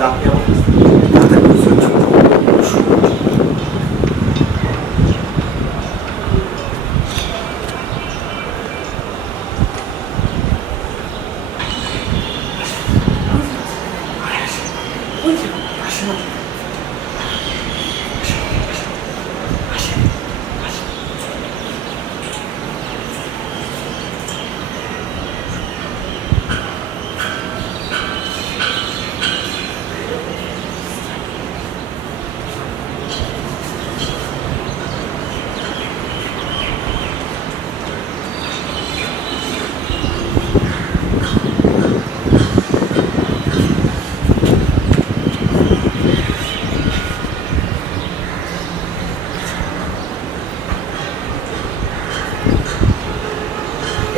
আপনি আমার তাতে কোনো সহ্য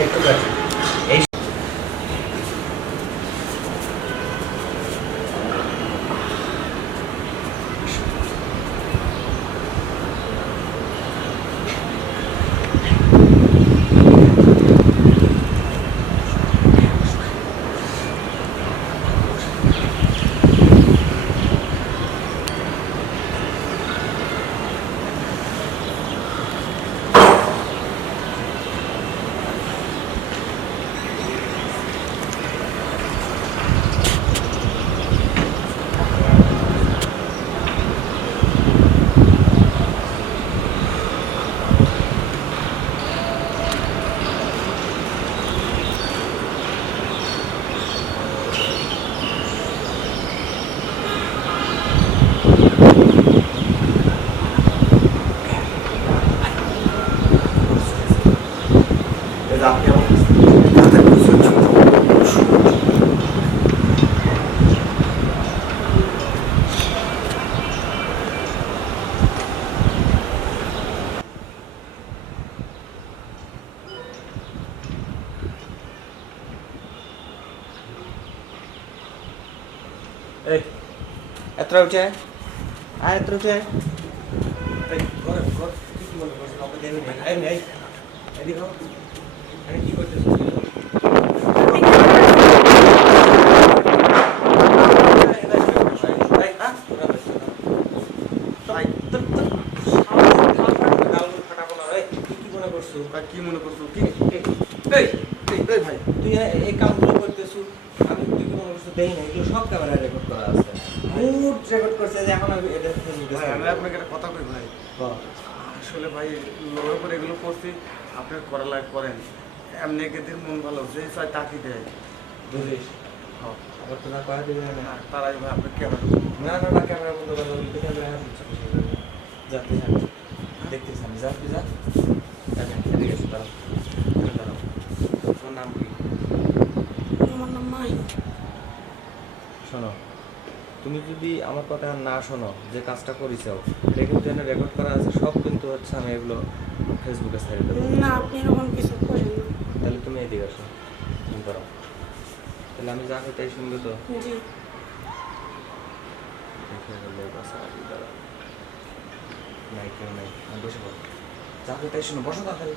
একটু কাছে এই আপনি আমার তাতে কোনো সহ্য এই এতটা উঠে আর এতটা উঠে কি মনে করছো আমাকে দেবেন এই এদিকে আমি কি করতেছি কি মনে করছো কি ভাই তুই এই কামগুলো করতেছো আমি তুই কি মনে করছো দেই না এগুলো সব ক্যামেরায় রেকর্ড করা আছে মুড রেকর্ড করছে যে এখন আমি এটা ভাই আমি আপনাকে একটা কথা কই ভাই আসলে ভাই লোকের উপর এগুলো করছি আপনি করা লাগে করেন এমনি এদের মন ভালো যে চাই তাকি দেয় বুঝিস আবার তো না করা দিবে না তারাই ভাই আপনি কেমন না ক্যামেরা বন্ধ করে দাও কিন্তু ক্যামেরা যাতে দেখতেছি আমি যা তুই যা এদিকে এসে দাঁড়াও দাঁড়াও তোমার নাম কি আমার নাম মাই। শোনো তুমি যদি আমার কথা না শোনো যে কাজটা করেছো এটা কিন্তু এখানে রেকর্ড করা আছে সব কিন্তু হচ্ছে আমি এগুলো ফেসবুকে ছেড়ে দেবো না আপনি এরকম কিছু করেন না। তাহলে তুমি এদিকে আসো তুমি করো তাহলে আমি যা তাই শুনবে তো জি দেখে গেলে বাসা দাঁড়া নাই কেউ নাই আমি বসে পড়ো যা তাই শুনো বসো তাড়াতাড়ি